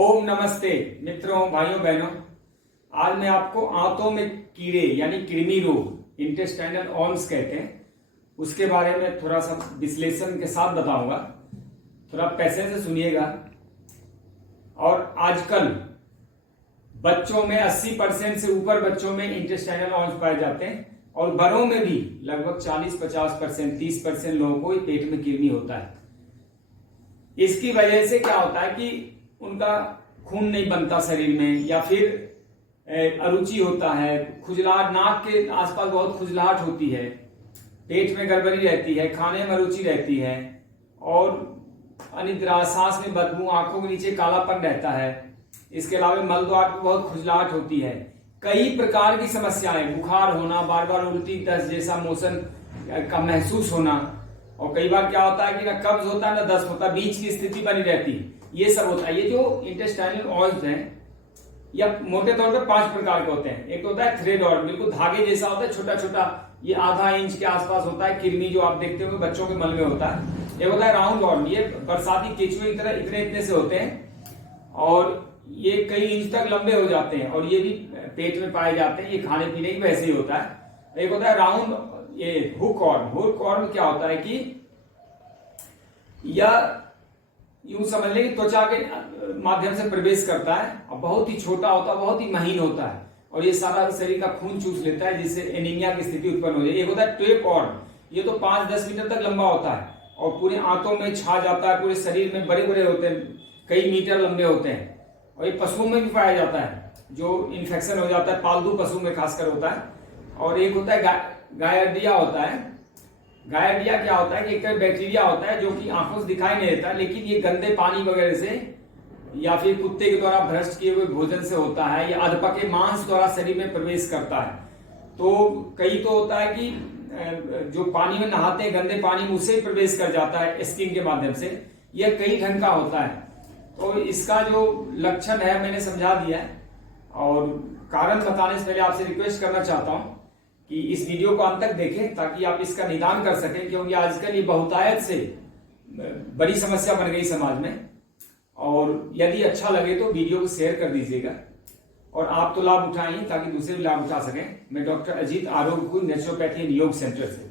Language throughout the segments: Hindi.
ओम नमस्ते मित्रों, भाइयों बहनों। आज मैं आपको आंतों में कीड़े यानी कृमि रोग, इंटेस्टाइनल ऑर्म्स कहते हैं, उसके बारे में थोड़ा सा विश्लेषण के साथ बताऊंगा। थोड़ा पैसे से सुनिएगा। और आजकल बच्चों में 80% से ऊपर बच्चों में इंटेस्टाइनल ऑर्म्स पाए जाते हैं और बड़ों में भी लगभग 40-50%, 30% लोगों को पेट में कृमि होता है। इसकी वजह से क्या होता है कि उनका खून नहीं बनता शरीर में, या फिर अरुचि होता है, खुजलाहट, नाक के आसपास बहुत खुजलाहट होती है, पेट में गड़बड़ी रहती है, खाने में अरुचि रहती है और अनिद्रा, सांस में बदबू, आंखों के नीचे कालापन रहता है। इसके अलावा मल द्वार पर बहुत खुजलाहट होती है। कई प्रकार की समस्याएं, बुखार होना, बार बार उल्टी, दस्त जैसा मोशन का महसूस होना, और कई बार क्या होता है कि ना कब्ज होता है ना दस्त होता है, बीच की स्थिति बनी रहती है। ये सब होता है। ये जो इंटेस्टाइनल ऑर्म्स हैं, या मोटे तौर पे 5 प्रकार के होते हैं। एक तो होता है थ्रेड ऑर्म, बिल्कुल धागे जैसा होता है, छोटा छोटा, ये आधा इंच के आसपास होता है कृमि, जो आप देखते हो बच्चों के मल में होता है। एक होता है राउंड ऑर्म, ये बरसाती केचुए की तरह इतने इतने से होते हैं और ये कई इंच तक लंबे हो जाते हैं और ये भी पेट में पाए जाते हैं। ये खाने पीने की वैसे ही होता है। एक होता है राउंड, ये हुक ऑर्म। हुक ऑर्म क्या होता है कि यह यूं समझ लें कि त्वचा के माध्यम से प्रवेश करता है और बहुत ही छोटा होता है, बहुत ही महीन होता है और ये सारा शरीर का खून चूस लेता है, जिससे एनीमिया की स्थिति उत्पन्न हो जाए। एक होता है टेप ऑर्म, ये तो 5-10 मीटर तक लंबा होता है और पूरे आंतों में छा जाता है, पूरे शरीर में बड़े बड़े होते हैं, कई मीटर लंबे होते हैं और ये पशुओं में भी पाया जाता है, जो इन्फेक्शन हो जाता है, पालतू पशु में खासकर होता है। और एक होता है गायर्डिया होता है। गायर्डिया क्या होता है कि एक बैक्टीरिया होता है जो कि आंखों से दिखाई नहीं देता, लेकिन ये गंदे पानी वगैरह से या फिर कुत्ते के द्वारा भ्रष्ट किए हुए भोजन से होता है, या अधपके मांस द्वारा शरीर में प्रवेश करता है। तो कई तो होता है कि जो पानी में नहाते हैं गंदे पानी में, उससे प्रवेश कर जाता है स्किन के माध्यम से। यह कई ढंग का होता है। तो इसका जो लक्षण है मैंने समझा दिया है, और कारण बताने से पहले आपसे रिक्वेस्ट करना चाहता हूं कि इस वीडियो को अंत तक देखें ताकि आप इसका निदान कर सकें, क्योंकि आजकल ये बहुतायत से बड़ी समस्या बन गई समाज में। और यदि अच्छा लगे तो वीडियो को शेयर कर दीजिएगा और आप तो लाभ उठाएं ताकि दूसरे भी लाभ उठा सकें। मैं डॉक्टर अजीत आरोग्य नेचुरोपैथी एंड योग सेंटर से।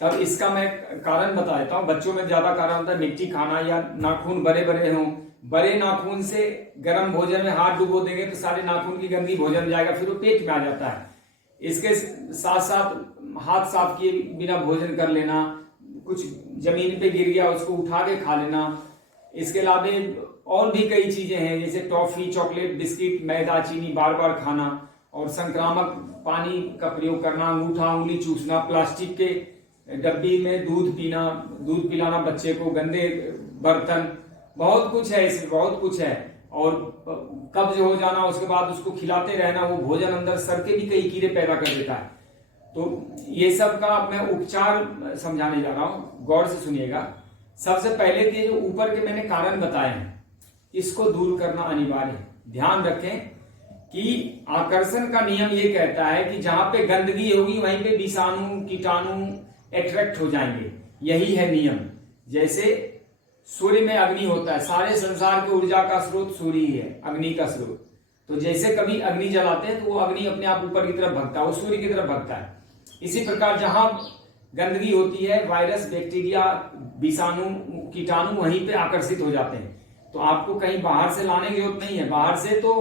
तब इसका मैं कारण बता देता हूं। बच्चों में ज्यादा कारण होता है मिट्टी खाना, या नाखून बड़े बड़े हों। बड़े नाखून से गर्म भोजन में हाथ डुबो देंगे तो सारे नाखून की गंदी भोजन जाएगा, फिर वो पेट में आ जाता है। इसके साथ साथ हाथ साफ किए बिना भोजन कर लेना, कुछ जमीन पे गिर गया उसको उठा के खा लेना। इसके अलावा और भी कई चीजें हैं, जैसे टॉफी, चॉकलेट, बिस्किट, मैदा, चीनी बार बार खाना, और संक्रामक पानी का प्रयोग करना, अंगूठा उंगली चूसना, प्लास्टिक के डब्बी में दूध पीना, दूध पिलाना बच्चे को, गंदे बर्तन, बहुत कुछ है इसमें, बहुत कुछ है। और कब्ज हो जाना, उसके बाद उसको खिलाते रहना, वो भोजन अंदर सर के भी कई कीड़े पैदा कर देता है। तो ये सब का मैं उपचार समझाने जा रहा हूं, गौर से सुनिएगा। सबसे पहले तो जो ऊपर के मैंने कारण बताए हैं, इसको दूर करना अनिवार्य है। ध्यान रखें कि आकर्षण का नियम ये कहता है कि जहां पे गंदगी होगी वहीं पे विषाणु, कीटाणु अट्रैक्ट हो जाएंगे। यही है नियम। जैसे सूर्य में अग्नि होता है, सारे संसार की ऊर्जा का स्रोत सूर्य ही है, अग्नि का स्रोत। तो जैसे कभी अग्नि जलाते हैं तो वो अग्नि अपने आप ऊपर की तरफ भगता है, वो सूर्य की तरफ भगता है। इसी प्रकार जहां गंदगी होती है, वायरस, बैक्टीरिया, विषाणु, कीटाणु वहीं पे आकर्षित हो जाते हैं। तो आपको कहीं बाहर से लाने की जरूरत नहीं है। बाहर से तो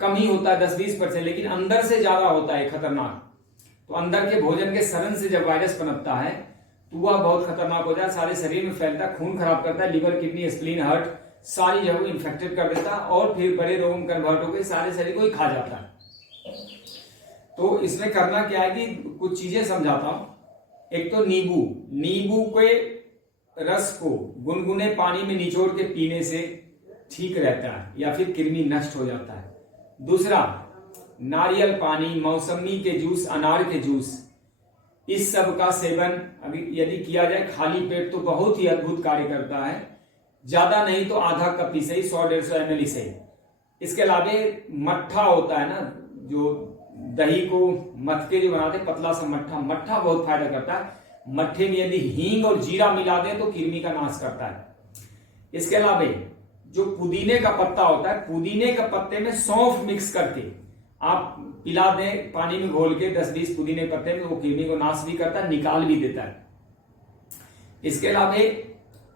कम ही होता है, 10-20%, लेकिन अंदर से ज्यादा होता है खतरनाक। तो अंदर के भोजन के सड़न से जब वायरस पनपता है तो वह बहुत खतरनाक हो जाए, सारे शरीर में फैलता है, खून खराब करता है, लिवर, किडनी, स्प्लीन, हार्ट सारी जगह इन्फेक्टेड कर देता है और फिर बड़े रोगों में कन्वर्ट होकर सारे शरीर को ही खा जाता है। तो इसमें करना क्या है कि कुछ चीजें समझाता हूं। एक तो नींबू के रस को गुनगुने पानी में निचोड़ के पीने से ठीक रहता है या फिर कृमि नष्ट हो जाता है। दूसरा, नारियल पानी, मौसमी के जूस, अनार के जूस, इस सब का सेवन अभी यदि किया जाए खाली पेट तो बहुत ही अद्भुत कार्य करता है। ज्यादा नहीं तो आधा कप ही सही, 100-150 ml से। इसके अलावा मट्ठा होता है ना, जो दही को मथ के जो बनाते, पतला सा मट्ठा बहुत फायदा करता है। मट्ठे में यदि हींग और जीरा मिला दें तो कृमि का नाश करता है। इसके अलावा जो पुदीने का पत्ता होता है, पुदीने के पत्ते में सौंफ मिक्स करके आप पिला दें पानी में घोल के 10-20 पुदीने पत्ते में, वो कृमि को नाश भी करता है, निकाल भी देता है। इसके अलावा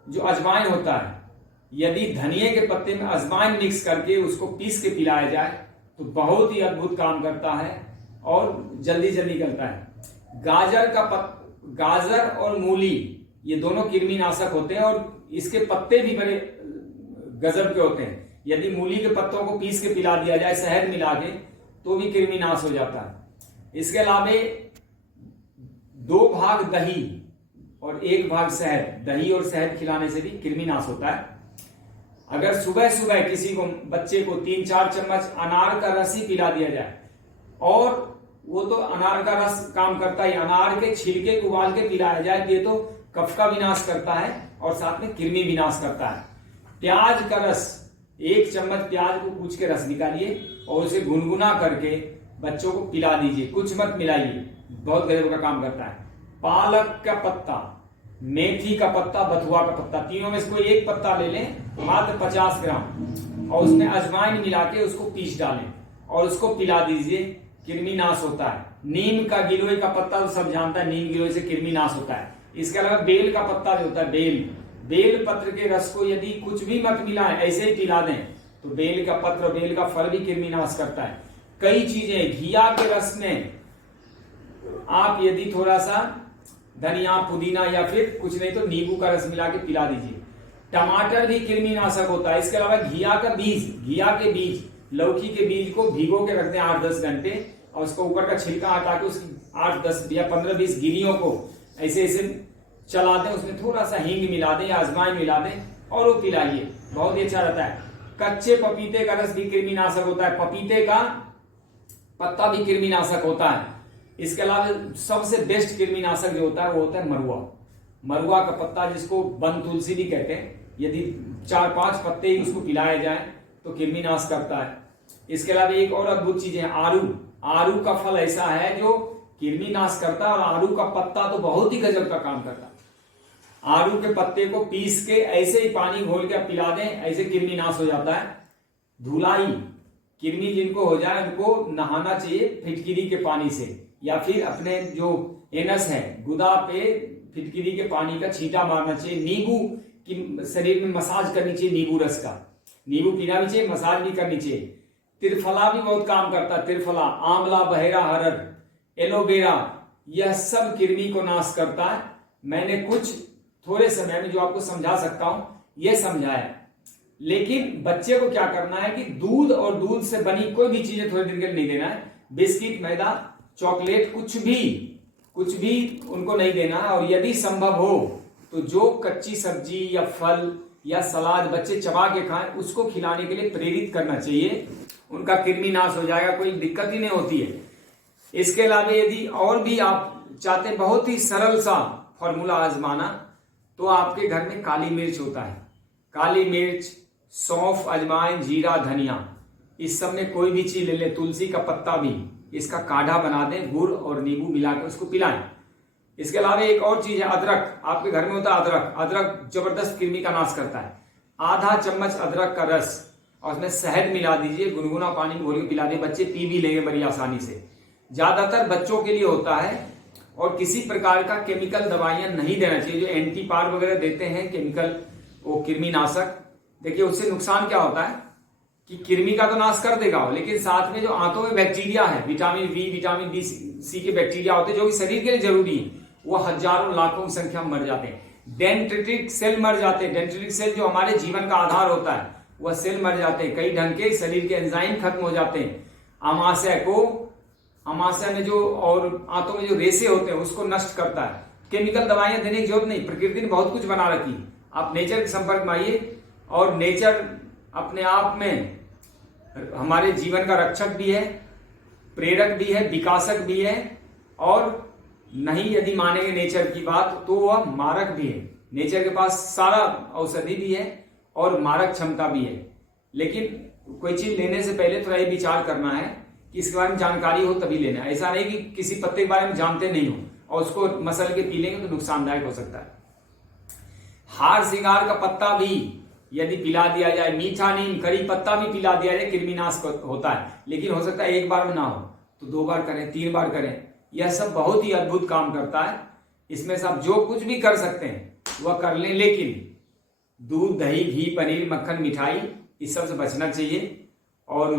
जो अजवाइन होता है, यदि धनिए के पत्ते में अजवाइन मिक्स करके उसको पीस के पिलाया जाए तो बहुत ही अद्भुत काम करता है और जल्दी जल्दी निकलता है। गाजर और मूली ये दोनों कृमिनाशक होते हैं और इसके पत्ते भी बड़े गजब के होते हैं। यदि मूली के पत्तों को पीस के पिला दिया जाए शहद मिला के तो भी कृमिनाश हो जाता है। इसके अलावा 2 भाग दही और 1 भाग शहद, दही और शहद खिलाने से भी कृमिनाश होता है। अगर सुबह सुबह किसी को बच्चे को 3-4 चम्मच अनार का रस ही पिला दिया जाए, और वो तो अनार का रस काम करता है, अनार के छिलके को उबाल के पिलाया जाए, ये तो कफ का विनाश करता है और साथ में कृमि विनाश करता है। प्याज का रस, 1 चम्मच प्याज को कूच के रस निकालिए और उसे गुनगुना करके बच्चों को पिला दीजिए, कुछ मत मिलाइए, बहुत गजब का काम करता है। पालक का पत्ता, मेथी का पत्ता, बथुआ का पत्ता, तीनों में से कोई एक पत्ता ले लें, मात्र 50 ग्राम, और उसमें अजवाइन मिला के उसको पीस डालें और उसको पिला दीजिए, कृमि नाश होता है। नीम का गिलोय का पत्ता तो सब जानता है, नीम गिलोय से कृमि नाश होता है। इसके अलावा बेल का पत्ता जो होता है, बेल पत्र के रस को यदि कुछ भी मत मिलाएं, ऐसे ही पिला दें तो बेल का पत्र, बेल का फल भी कृमि नाश करता है। कई चीजें, घिया के रस में आप यदि थोड़ा सा धनिया, पुदीना या फिर कुछ नहीं तो नींबू का रस मिला के पिला दीजिए। टमाटर भी कृमिनाशक होता है। इसके अलावा घिया के बीज, लौकी के बीज को भिगो के रखते हैं 8-10 घंटे और उसको ऊपर का छिलका हटा के उसकी 8-10 या 15-20 गिरियों को ऐसे चला दें, उसमें थोड़ा सा हींग मिला दें या अजवाइन मिला दें और वो पिलाइए, बहुत ही अच्छा रहता है। कच्चे पपीते का रस भी कृमिनाशक होता है, पपीते का पत्ता भी कृमिनाशक होता है। इसके अलावा सबसे बेस्ट कृमिनाशक जो होता है वो होता है मरुआ का पत्ता, जिसको वन तुलसी भी कहते हैं। यदि 4-5 पत्ते ही उसको पिलाया जाए तो कृमिनाश करता है। इसके अलावा एक और अद्भुत चीज है, आरू का फल ऐसा है जो कृमिनाश करता है और आरू का पत्ता तो बहुत ही गजब का काम करता है। आरू के पत्ते को पीस के ऐसे ही पानी घोल के पिला दें, ऐसे कृमिनाश हो जाता है। धुलाई, कृमि जिनको हो जाए उनको नहाना चाहिए फिटकिरी के पानी से, या फिर अपने जो एनस है गुदा पे फिटकिरी के पानी का छींटा मारना चाहिए। नींबू की शरीर में मसाज करनी चाहिए, नींबू रस का, नींबू पीना भी चाहिए, मसाज भी करनी चाहिए। त्रिफला भी बहुत काम करता है, त्रिफला, आंवला, बहेरा हरड़, एलोवेरा, यह सब कृमि को नाश करता है। मैंने कुछ थोड़े समय में जो आपको समझा सकता हूं यह समझाया। लेकिन बच्चे को क्या करना है कि दूध और दूध से बनी कोई भी चीजें थोड़े दिन के लिए नहीं देना है। बिस्किट, मैदा, चॉकलेट, कुछ भी उनको नहीं देना है। और यदि संभव हो तो जो कच्ची सब्जी या फल या सलाद बच्चे चबा के खाएं उसको खिलाने के लिए प्रेरित करना चाहिए, उनका कृमि नाश हो जाएगा, कोई दिक्कत ही नहीं होती है। इसके अलावा यदि और भी आप चाहते हैं बहुत ही सरल सा फॉर्मूला आजमाना, तो आपके घर में काली मिर्च होता है, काली मिर्च, सौंफ, अजवाइन, जीरा, धनिया, इस सब में कोई भी चीज ले ले, तुलसी का पत्ता भी, इसका काढ़ा बना दें, गुड़ और नींबू मिलाकर उसको पिलाएं। इसके अलावा एक और चीज है अदरक, आपके घर में होता है अदरक जबरदस्त कृमि का नाश करता है। आधा चम्मच अदरक का रस और उसमें शहद मिला दीजिए, गुनगुना पानी में घोल के पिला दें, बच्चे पी भी लेंगे बड़ी आसानी से। ज्यादातर बच्चों के लिए होता है और किसी प्रकार का केमिकल दवाइयां नहीं देना चाहिए, जो एंटीपार वगैरह देते हैं केमिकल, वो कृमिनाशक। देखिए उससे नुकसान क्या होता है कि कृमि का तो नाश कर देगा वो, लेकिन साथ में जो आंतों में बैक्टीरिया है, vitamin B, vitamin B C के बैक्टीरिया होते हैं जो कि शरीर के लिए जरूरी है, वो हजारों लाखों की संख्या में मर जाते हैं। डेंड्रिटिक सेल मर जाते हैं, डेंड्रिटिक सेल जो हमारे जीवन का आधार होता है वह सेल मर जाते हैं। कई ढंग के शरीर के एंजाइम खत्म हो जाते हैं। अमाशय में जो और आंतों में जो रेशे होते हैं उसको नष्ट करता है। केमिकल दवाइयां देने की जरूरत नहीं, प्रकृति ने बहुत कुछ बना रखी है। आप नेचर के संपर्क में आइए, और नेचर अपने आप में हमारे जीवन का रक्षक भी है, प्रेरक भी है, विकासक भी है, और नहीं यदि मानेंगे नेचर की बात तो वह मारक भी है। नेचर के पास सारा औषधि भी है और मारक क्षमता भी है। लेकिन कोई चीज लेने से पहले थोड़ा ये विचार करना है कि इसके बारे में जानकारी हो तभी लेना है। ऐसा नहीं कि किसी पत्ते के बारे में जानते नहीं हो और उसको मसल के पी लेंगे तो नुकसानदायक हो सकता है। हार श्रृंगार का पत्ता भी यदि पिला दिया जाए, मीठा नीम करी पत्ता भी पिला दिया जाए, कृमिनाश होता है। लेकिन हो सकता है एक बार में ना हो तो 2 बार करें, 3 बार करें। यह सब बहुत ही अद्भुत काम करता है। इसमें से आप जो कुछ भी कर सकते हैं वह कर लें, लेकिन दूध, दही, घी, पनीर, मक्खन, मिठाई इस सब से बचना चाहिए। और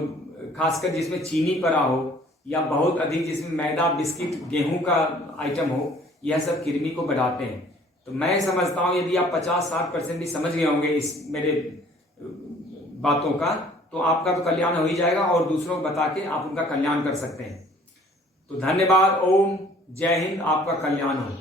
खासकर जिसमें चीनी पड़ा हो या बहुत अधिक जिसमें मैदा, बिस्किट, गेहूं का आइटम हो, यह सब कृमि को बढ़ाते हैं। तो मैं समझता हूं यदि आप 50-60% भी समझ गए होंगे इस मेरे बातों का, तो आपका तो कल्याण हो ही जाएगा और दूसरों को बता के आप उनका कल्याण कर सकते हैं। तो धन्यवाद। ओम जय हिंद, आपका कल्याण हो।